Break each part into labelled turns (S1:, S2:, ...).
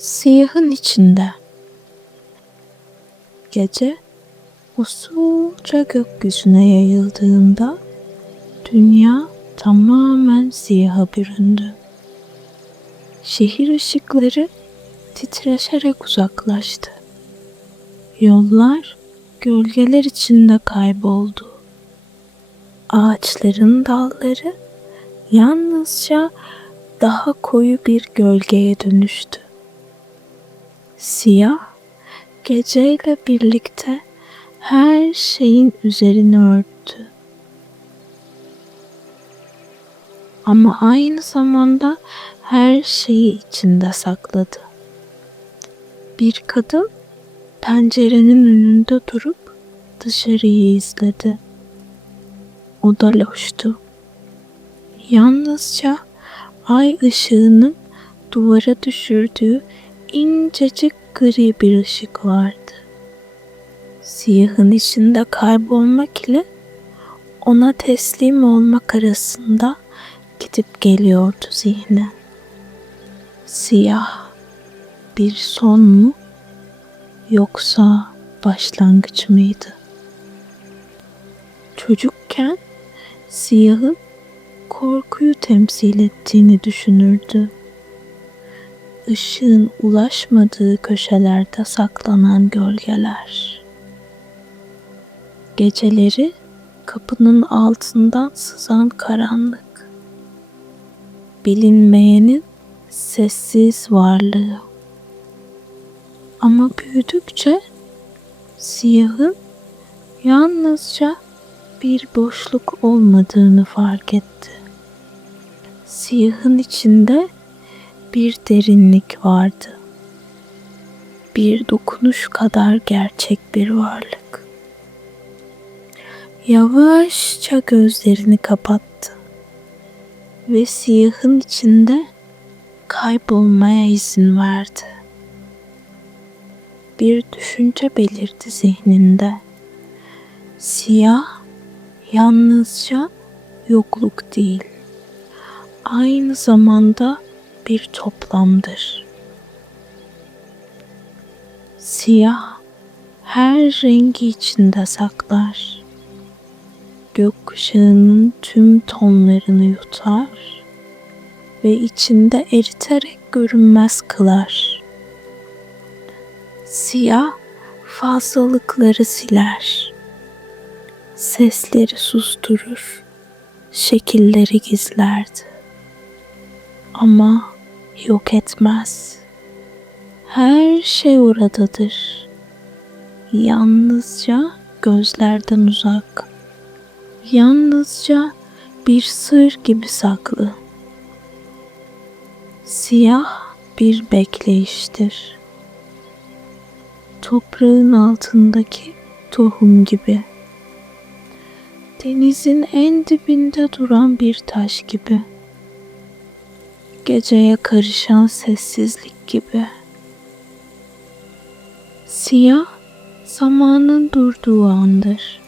S1: siyahın içinde. Gece usulca gökyüzüne yayıldığında dünya tamamen siyaha büründü. Şehir ışıkları titreşerek uzaklaştı. Yollar gölgeler içinde kayboldu. Ağaçların dalları yalnızca daha koyu bir gölgeye dönüştü. Siyah geceyle birlikte her şeyin üzerini örttü. Ama aynı zamanda her şeyi içinde sakladı. Bir kadın pencerenin önünde durup dışarıyı izledi. O da loştu. Yalnızca ay ışığının duvara düşürdüğü incecik gri bir ışık vardı. Siyahın içinde kaybolmak ile ona teslim olmak arasında gidip geliyordu zihni. Siyah bir son mu yoksa başlangıç mıydı? Çocukken siyahın korkuyu temsil ettiğini düşünürdü. Işığın ulaşmadığı köşelerde saklanan gölgeler. Geceleri kapının altından sızan karanlık. Bilinmeyenin sessiz varlığı. Ama büyüdükçe siyahın yalnızca bir boşluk olmadığını fark etti. Siyahın içinde bir derinlik vardı. Bir dokunuş kadar gerçek bir varlık. Yavaşça gözlerini kapattı ve siyahın içinde kaybolmaya izin verdi. Bir düşünce belirdi zihninde. Siyah yalnızca yokluk değil, aynı zamanda bir toplamdır. Siyah her rengi içinde saklar. Gökkuşağının tüm tonlarını yutar ve içinde eriterek görünmez kılar. Siyah fazlalıkları siler. Sesleri susturur, şekilleri gizlerdi. Ama yok etmez. Her şey oradadır. Yalnızca gözlerden uzak. Yalnızca bir sır gibi saklı. Siyah bir bekleyiştir. Toprağın altındaki tohum gibi. Denizin en dibinde duran bir taş gibi. Geceye karışan sessizlik gibi. Siyah zamanın durduğu andır.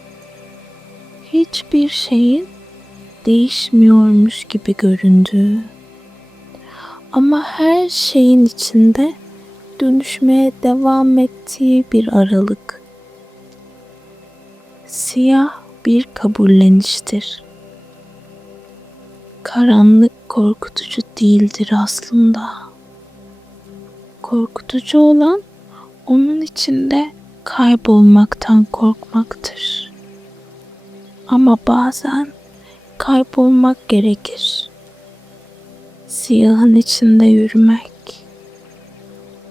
S1: Hiçbir şeyin değişmiyormuş gibi göründüğü. Ama her şeyin içinde dönüşmeye devam ettiği bir aralık. Siyah bir kabulleniştir. Karanlık korkutucu değildir aslında. Korkutucu olan onun içinde kaybolmaktan korkmaktır. Ama bazen kaybolmak gerekir. Siyahın içinde yürümek,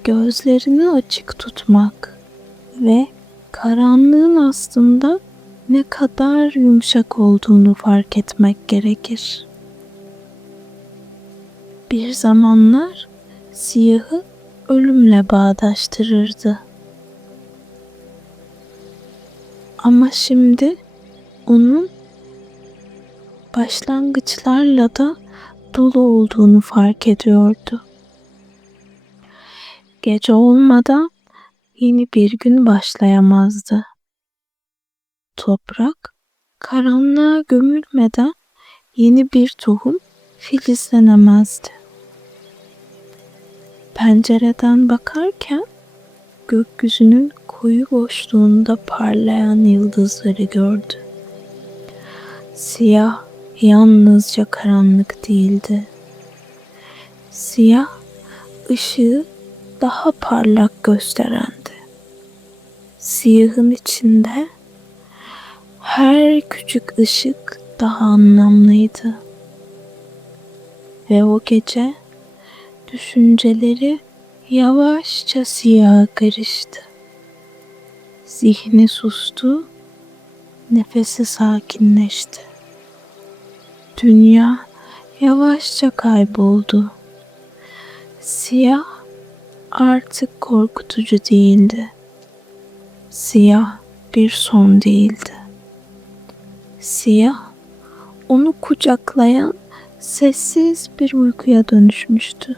S1: gözlerini açık tutmak ve karanlığın aslında ne kadar yumuşak olduğunu fark etmek gerekir. Bir zamanlar siyahı ölümle bağdaştırırdı. Ama şimdi onun başlangıçlarla da dolu olduğunu fark ediyordu. Gece olmadan yeni bir gün başlayamazdı. Toprak karanlığa gömülmeden yeni bir tohum filizlenemezdi. Pencereden bakarken gökyüzünün koyu boşluğunda parlayan yıldızları gördü. Siyah yalnızca karanlık değildi. Siyah ışığı daha parlak gösterendi. Siyahın içinde her küçük ışık daha anlamlıydı. Ve o gece düşünceleri yavaşça siyaha karıştı. Zihni sustu, nefesi sakinleşti. Dünya yavaşça kayboldu. Siyah artık korkutucu değildi. Siyah bir son değildi. Siyah onu kucaklayan sessiz bir uykuya dönüşmüştü.